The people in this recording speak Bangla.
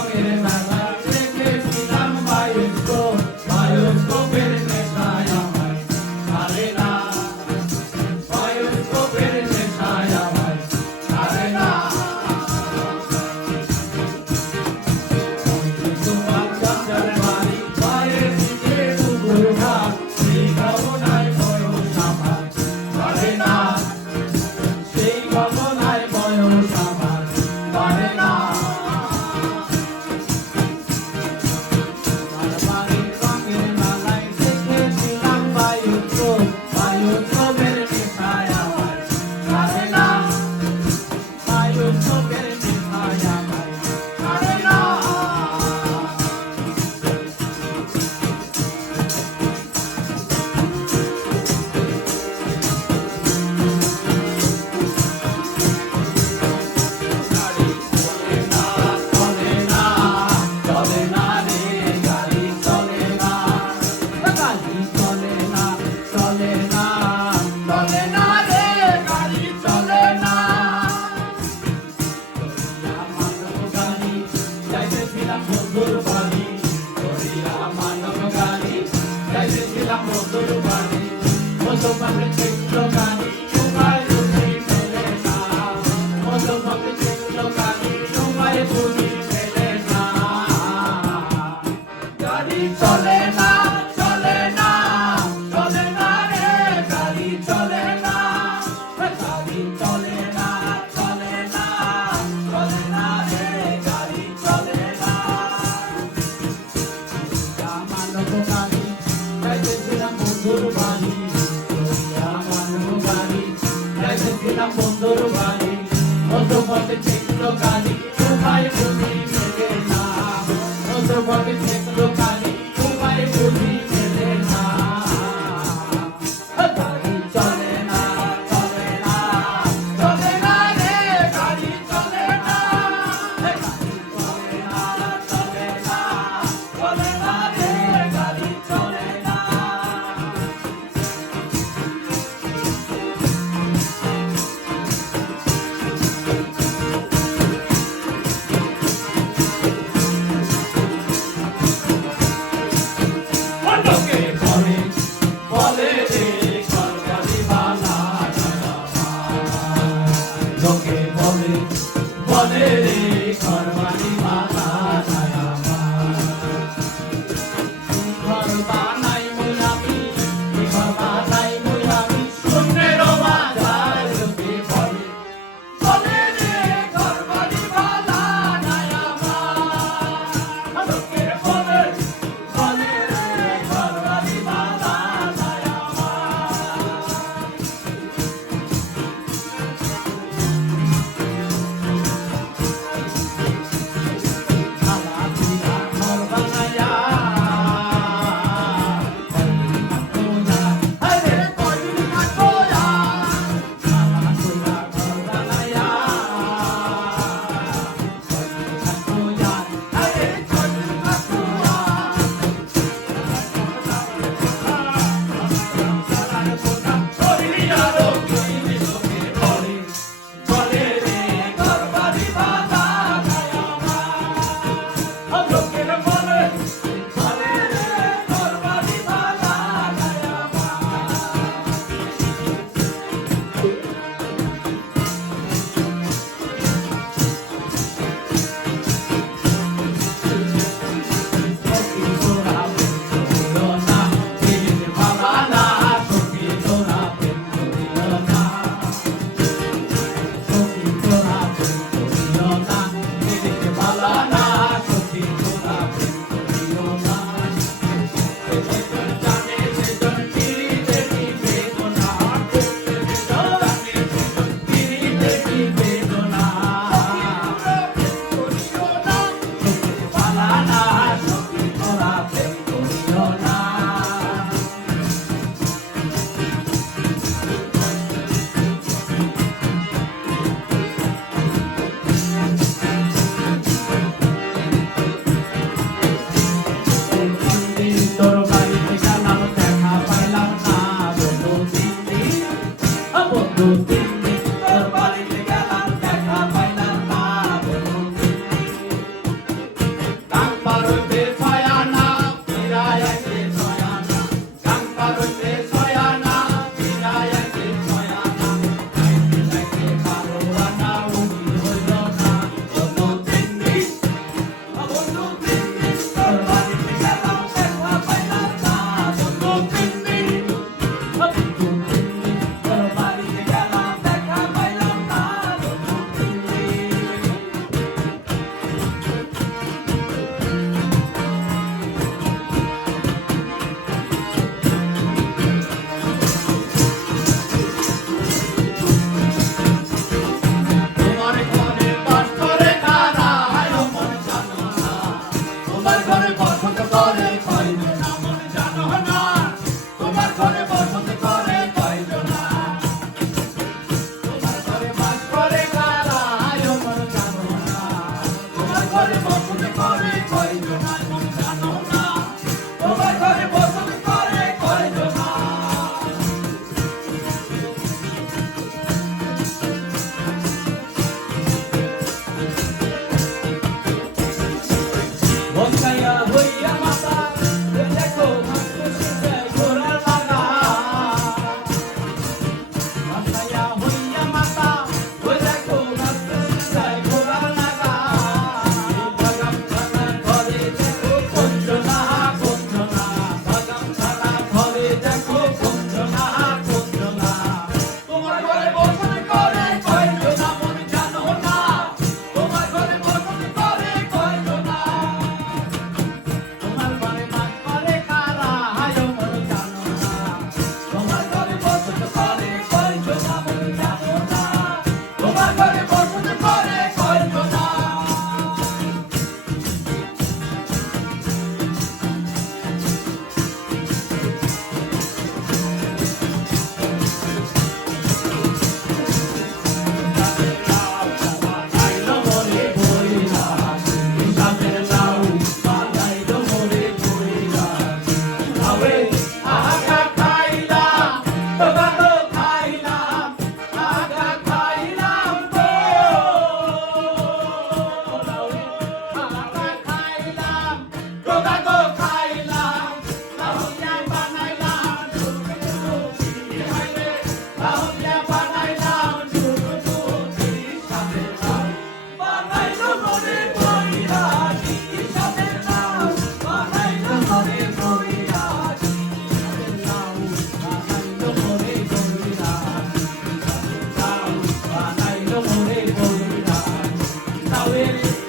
রঙের মেলা দেখেছিলাম বায়োস্কোপ, বায়োস্কোপের নেশায় আমায় ছাড়ে না, বায়োস্কোপের নেশায় আমায় ছাড়ে না। তোমার চাচার বাড়ি পায়ের দিকে পুকুর ঘাট, সেই ভাবনায় বয়স আমার বাড়ে না, সেই ভাবনায় বয়স আমার বাড়ে না। আমার বাড়ির রঙের মেলায় দেখেছিলাম বায়োস্কোপ, বায়োস্কোপের নেশায় আমায় ছাড়ে না, বায়োস্কোপের নেশায় আমায় ছাড়ে না। গাড়ি চলে না, চলে না, চলে না রে, গাড়ি চলে না, গাড়ি চলে না, চলে না, চলে না রে, গাড়ি চলে না। মানব গাড়ি যাইতেছিলাম বন্ধুর বাড়ি, মানব গাড়ি যাইতেছিলাম বন্ধুর বাড়ি, মধ্যপথে ঠেকলো গাড়ি, উপায় বুঝি মেলে না, মধ্যপথে ঠেকলো গাড়ি, উপায় বুঝি মেলে না। গাড়ি চলে না, চলে না, চলে না রে, গাড়ি চলে না, গাড়ি চলে না, চলে না, চলে না রে, গাড়ি চলে না। লোকে বলে, বলে রে ঘরবাড়ি বালা ছায়া আমার, লোকে বলে, বলে রে ঘরবাড়ি বালা ছায়া আমার। ঘর বানাই মুই আমি, ঘর বানাই মুই আমি, শূন্যের বাজার লোকে বলে, বলে রে ঘরবাড়ি বালা ছায়া আমার। লোকে বলে, বলে রে ঘরবাড়ি বালা ছায়া আমার। যাবে